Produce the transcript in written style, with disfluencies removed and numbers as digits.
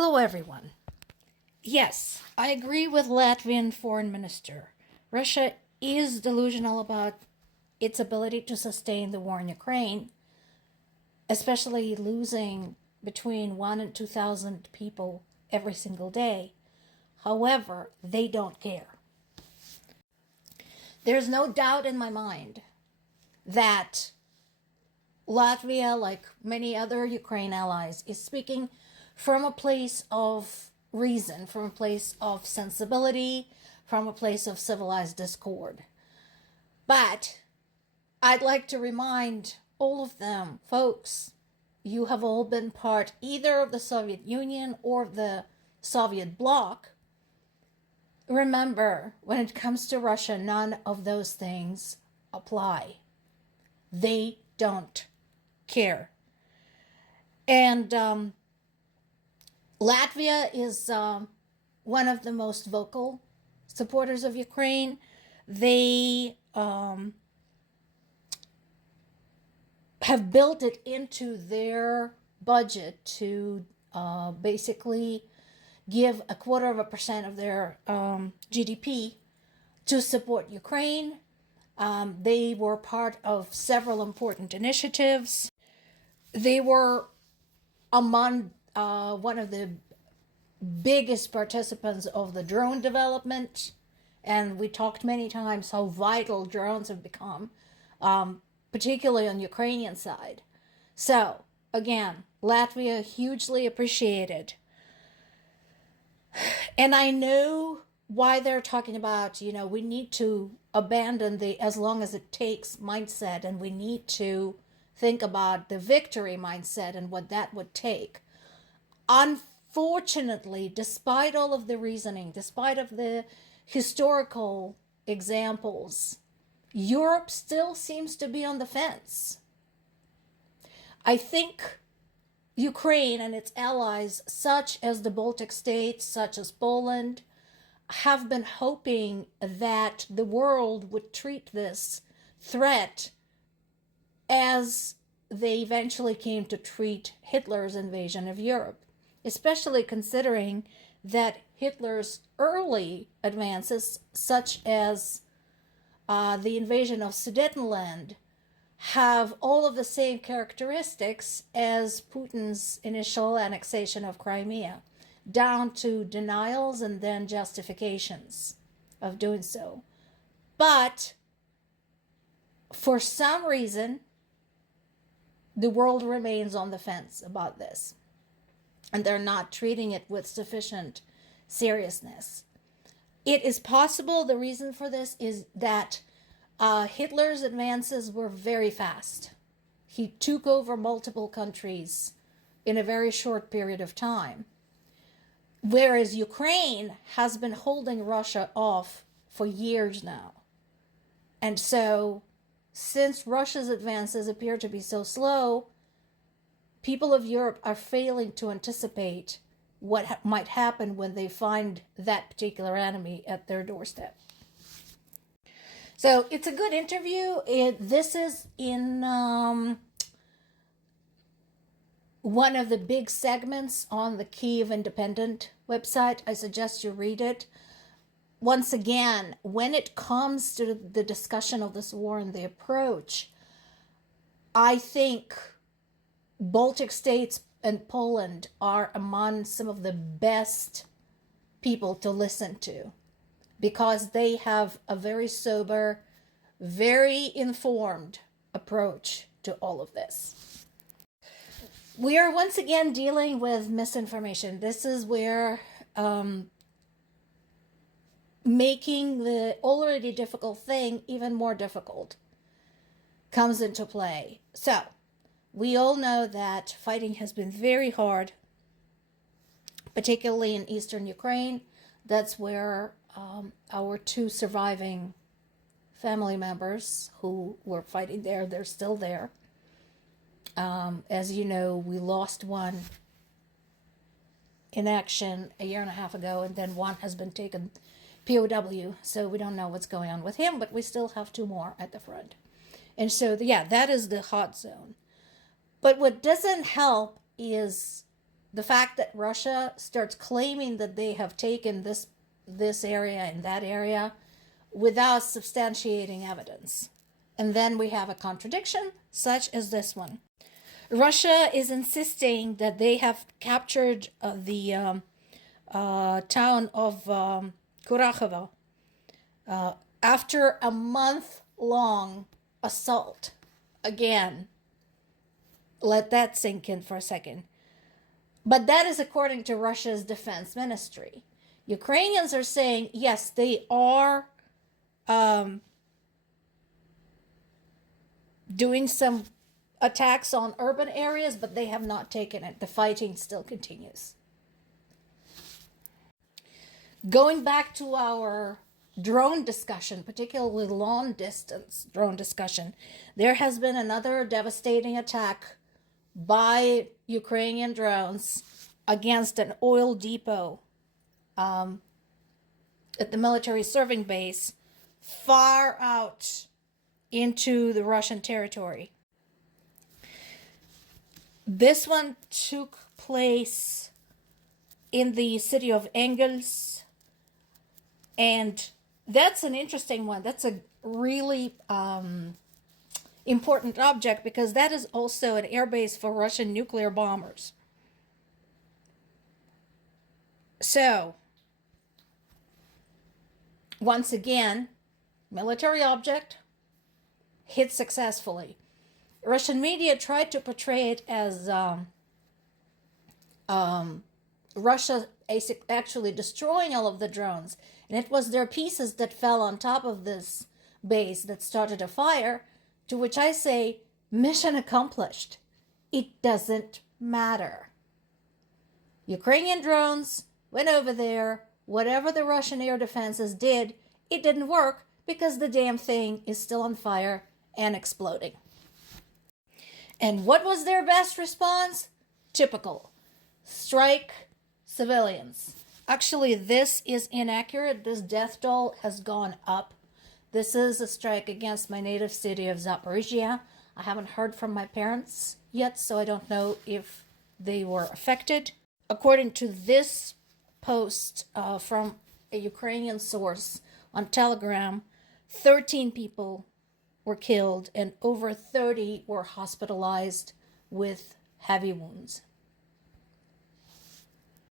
Hello, everyone. Yes, I agree with Latvian Foreign Minister. Russia is delusional about its ability to sustain the war in Ukraine, especially losing between 1 and 2,000 people every single day. However, they don't care. There's no doubt in my mind that Latvia, like many other Ukraine allies, is speaking from a place of reason, from a place of sensibility, from a place of civilized discord. But I'd like to remind all of them, folks, you have all been part either of the Soviet Union or the Soviet bloc. Remember, when it comes to Russia, none of those things apply. They don't care. And Latvia is one of the most vocal supporters of Ukraine. They have built it into their budget to basically give 0.25% of their GDP to support Ukraine. They were part of several important initiatives. They were among one of the biggest participants of the drone development, and we talked many times how vital drones have become, particularly on the Ukrainian side. So, again, Latvia hugely appreciated. And I know why they're talking about, we need to abandon the as long as it takes mindset, and we need to think about the victory mindset and what that would take. Unfortunately, despite all of the reasoning, despite of the historical examples, Europe still seems to be on the fence. I think Ukraine and its allies, such as the Baltic states, such as Poland, have been hoping that the world would treat this threat as they eventually came to treat Hitler's invasion of Europe, especially considering that Hitler's early advances, such as the invasion of Sudetenland, have all of the same characteristics as Putin's initial annexation of Crimea, down to denials and then justifications of doing so. But for some reason, the world remains on the fence about this, and they're not treating it with sufficient seriousness. It is possible the reason for this is that Hitler's advances were very fast. He took over multiple countries in a very short period of time, whereas Ukraine has been holding Russia off for years now. And so, since Russia's advances appear to be so slow, people of Europe are failing to anticipate what might happen when they find that particular enemy at their doorstep. So it's a good interview. This is in one of the big segments on the Kyiv Independent website. I suggest you read it. Once again, when it comes to the discussion of this war and the approach, I think Baltic states and Poland are among some of the best people to listen to, because they have a very sober, very informed approach to all of this. We are once again dealing with misinformation. This is where making the already difficult thing even more difficult comes into play. So, we all know that fighting has been very hard, particularly in eastern Ukraine. That's where our two surviving family members who were fighting there, they're still there. As you know, we lost one in action a year and a half ago, and then one has been taken POW, so we don't know what's going on with him, but we still have two more at the front. And so, that is the hot zone. But what doesn't help is the fact that Russia starts claiming that they have taken this area and that area without substantiating evidence. And then we have a contradiction, such as this one. Russia is insisting that they have captured the town of Kurachovo after a month-long assault. Again, let that sink in for a second. But that is according to Russia's defense ministry. Ukrainians are saying, yes, they are doing some attacks on urban areas, but they have not taken it. The fighting still continues. Going back to our drone discussion, particularly long distance drone discussion, there has been another devastating attack by Ukrainian drones against an oil depot at the military serving base far out into the Russian territory. This one took place in the city of Engels, and that's an interesting one. That's a really important object because that is also an airbase for Russian nuclear bombers. So, once again, military object hit successfully. Russian media tried to portray it as Russia actually destroying all of the drones, and it was their pieces that fell on top of this base that started a fire, to which I say, mission accomplished. It doesn't matter. Ukrainian drones went over there. Whatever the Russian air defenses did, it didn't work because the damn thing is still on fire and exploding. And what was their best response? Typical. Strike civilians. Actually, this is inaccurate. This death toll has gone up. This is a strike against my native city of Zaporizhia. I haven't heard from my parents yet, so I don't know if they were affected. According to this post from a Ukrainian source on Telegram, 13 people were killed and over 30 were hospitalized with heavy wounds.